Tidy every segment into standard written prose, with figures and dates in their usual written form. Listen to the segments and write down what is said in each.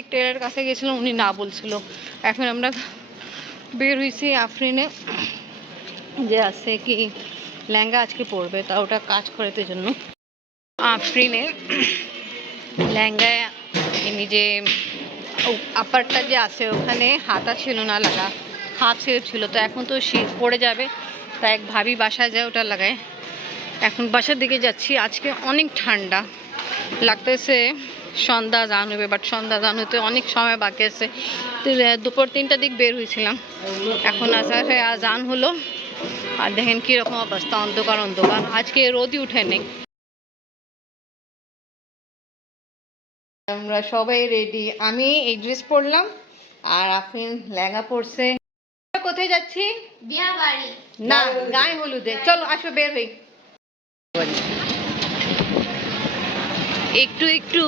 এক টেলারের কাছে গেছিলাম, উনি না বলছিল। এখন আমরা বের হয়েছি আফরিনে, যে আছে কি লেহেঙ্গা আজকে পরবে, তা ওটা কাজ করাতে জন্য। আফরিনে লেহেঙ্গায় নিজে আপারটা যে আছে ওখানে হাতা ছিল না লাগা, হাফ স্লিভ ছিল। তো এখন তো শীত পড়ে যাবে, তাই এক ভাবি বাসায় যায় ওটা লাগায়। এখন বাসার দিকে যাচ্ছি। আজকে অনেক ঠান্ডা লাগতেছে, সন্ধ্যা জান হবে, বাট সন্ধ্যা জান হতে অনেক সময় বাকি আছে। দুপুর 3টার দিক বের হয়েছিলাম, এখন আজান হলো। আর দেখেন কীরকম অবস্থা, অন্ধকার অন্ধকার। আজকে রোদই উঠে নেই। আমরা সবাই রেডি। আমি এই ড্রেস পরলাম আর আফরিন লেহেঙ্গা পরছে। কোথায় যাচ্ছি? বিয়া বাড়ি না, গায়ে হলুদে। চলো আসো বের হই। একটু একটু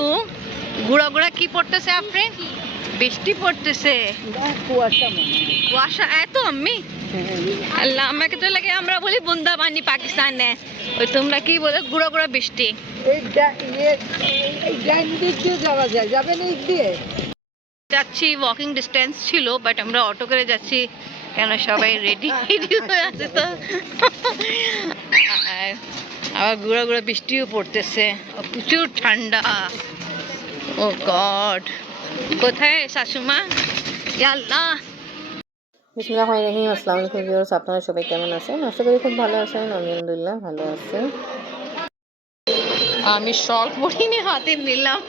গুড়া গুড়া কি পড়তেছে আফরিন? বৃষ্টি পড়তেছে, কুয়াশা এত আম্মি। আল্লাহ, আমাকে তো লাগে আমরা বলি বুন্দাবানি পাকিস্তানে, ওই তোমরা কি বলে গুড়া গুড়া বৃষ্টি। যাচ্ছি, ওয়াকিং ডিস্টেন্স ছিল, বাট আমরা অটো করে যাচ্ছি কেন সবাই রেডি হয়ে আছে। তো আবার গুঁড়া গুঁড়া বৃষ্টিও পড়তেছে, প্রচুর ঠান্ডা। ও গড, কোথায় শাশুমা? আল্লাহ। বিসমিল্লাহির আসসালামু আলাইকুম ভিউয়ার্স, আপনারা সবাই কেমন আছেন? আশা করি খুব ভালো আছেন। আমি আলহামদুলিল্লাহ ভালো আছি। আমি শল পরিনি, হাতে নিলাম,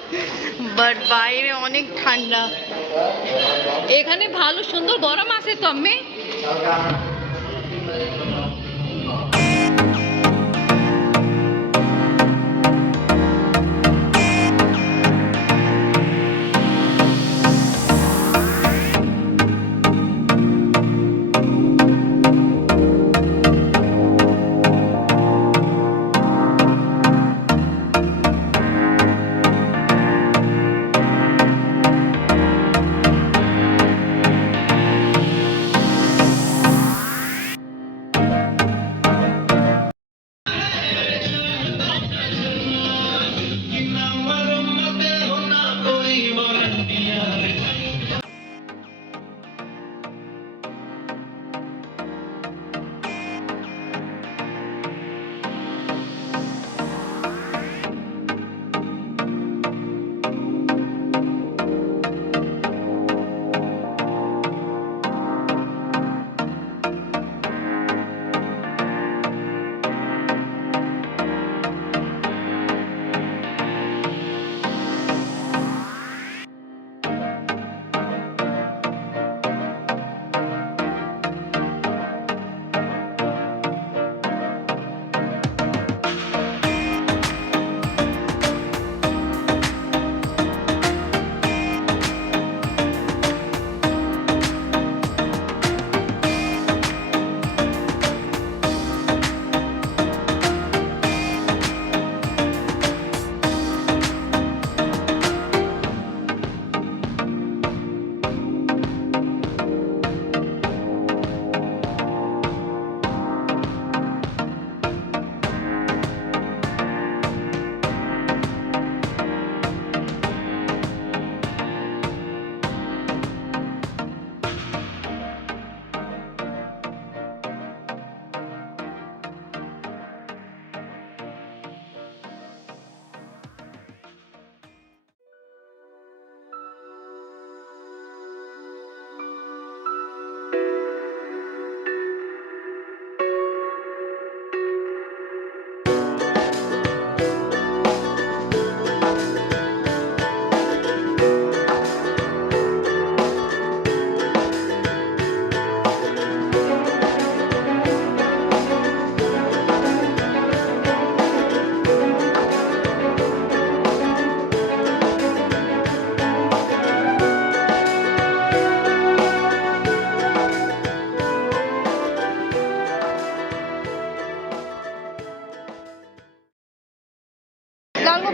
বাট বাইরে অনেক ঠান্ডা। এখানে ভালো সুন্দর গরম আছে তো আমি।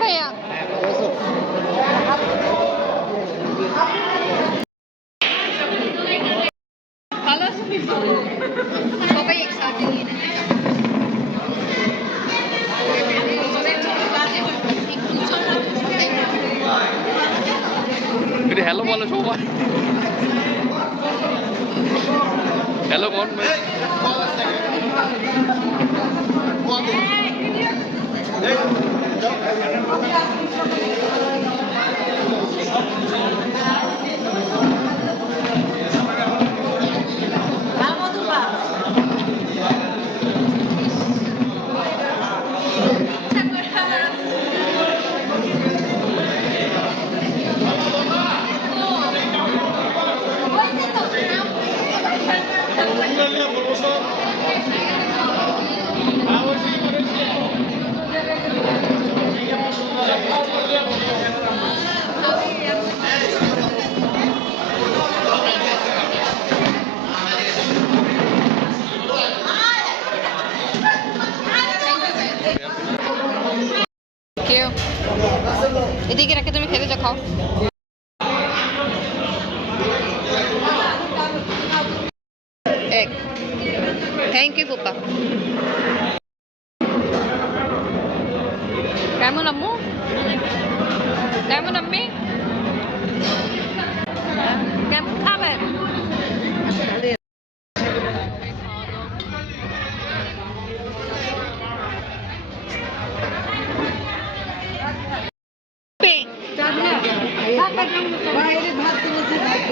ভাইয়া ভালো আছি, সবাই একসাথে নিয়ে একটু হ্যালো বলো সবাই, হ্যালো কোন কেউ এদিকে রেখে তুমি খেতে যা, খাও। এক থ্যাংক ইউ পাপা। কেমন আম্মু, কেমন আম্মি, কেমন খাবেন?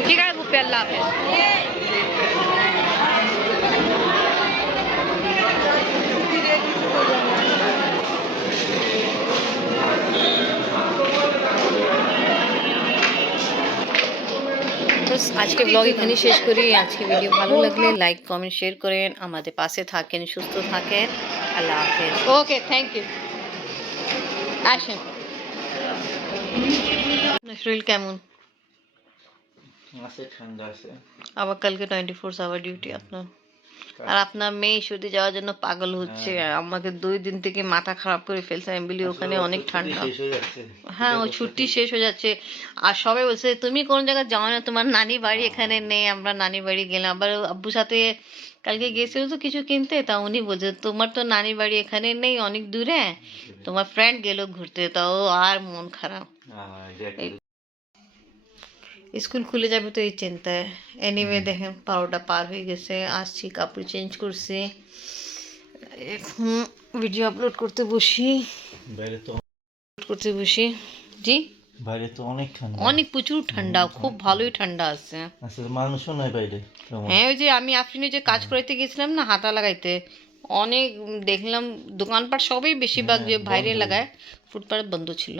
ঠিক আছে গুপ্পি, আল্লাহ হাফেজ। আজকে ব্লগ এখানেই শেষ করি। আজকে ভিডিও ভালো লাগলে লাইক কমেন্ট শেয়ার করেন, আমাদের পাশে থাকেন, সুস্থ থাকেন। আল্লাহ হাফেজ। ওকে, থ্যাংক ইউ। আসেন। শরীর কেমন? আছে, ঠান্ডা আছে। আবার কালকে 24 আওয়ার ডিউটি আপনার। আর আপনার মেয়ে ছুটি যাওয়ার জন্য পাগল হচ্ছে। আমাকে 2 দিন থেকে মাথা খারাপ করে ফেলছে। আমি বলি ওখানে অনেক ঠান্ডা। হ্যাঁ, ও ছুটি শেষ হয়ে যাচ্ছে। আর সবাই বলছে তুমি কোন জায়গায় যাও না, তোমার নানি বাড়ি এখানে নেই। আমরা নানি বাড়ি গেলাম। আবার আব্বুর সাথে কালকে গেছিল তো কিছু কিনতে, তা উনি বলছে তোমার তো নানি বাড়ি এখানে নেই, অনেক দূরে, তোমার ফ্রেন্ড গেল ঘুরতে, তাও আর মন খারাপ। স্কুল খুলে যাবে তো এই চিন্তায়। এনিওয়ে দেখেন 12টা পার হয়ে গেছে। আসছি, কাপড় চেঞ্জ করছি, এখন ভিডিও আপলোড করতে বসি। জি, বাইরে তো অনেক ঠান্ডা, অনেক প্রচুর ঠান্ডা, খুব ভালোই ঠান্ডা আছে। আসলে মানুষও নাই বাইরে। হ্যাঁ, ওই যে আমি আফরিনে যে কাজ করাইতে গেছিলাম না হাতা লাগাইতে, অনেক দেখলাম দোকানপাট সবই বেশিরভাগ যে বাইরে লাগায়, ফুটপাত বন্ধ ছিল।